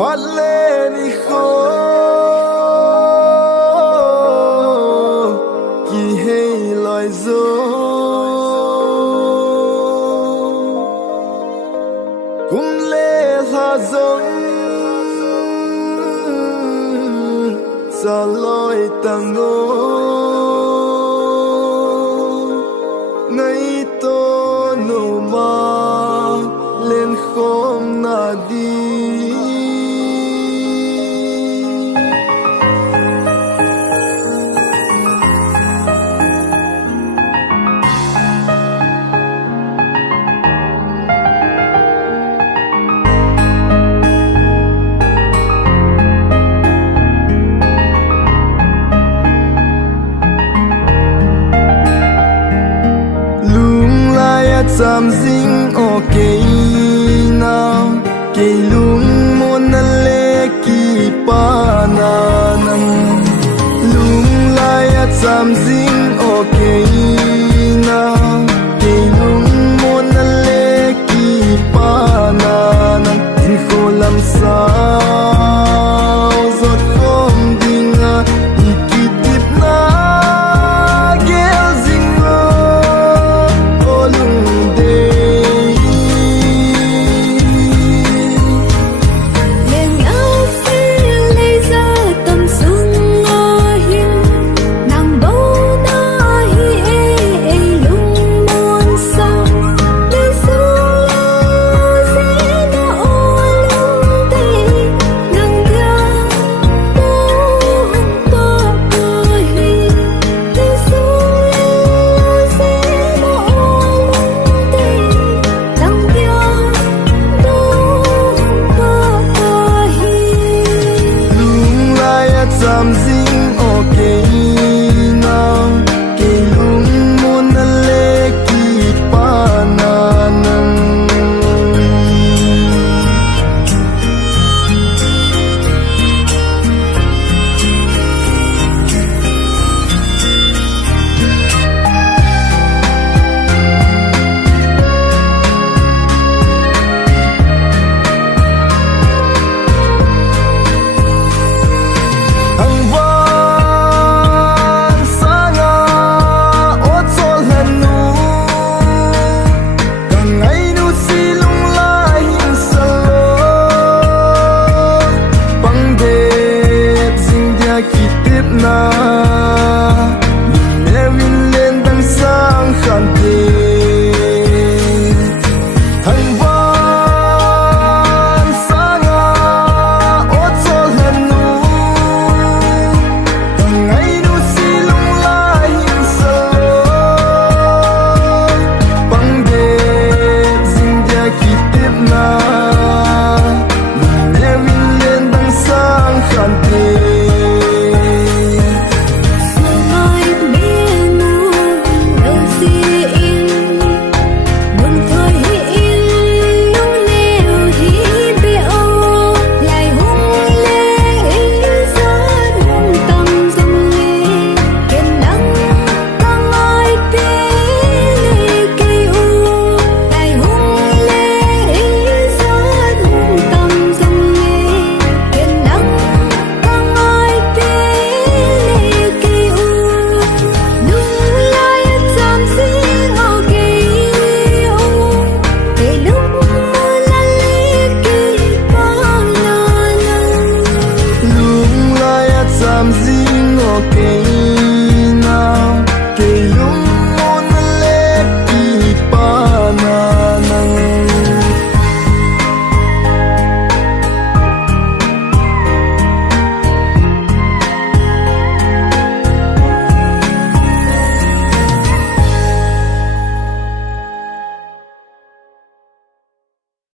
phát lên đi khô kỳ hay lời dô cũng lệ tha giống xa lối tàng ngô ngay tô nụ mà lên khóm na đi Sam zing o kei na kei lung mon na le ki pa na nang lung lai at sam zing o kei na kei lung mon na le ki pa na nang tin kho lam sao zot khom dinga ikitip na gel zing lo olung Sam zing o kei na kei lung mon na le ki pa na nang na mẹ vin lên tăng sang khăn tê thành văn sang à ốt cho lần nu từng ngày nu si lung la hin sơ bằng đê dinh dia kỳ tiếp na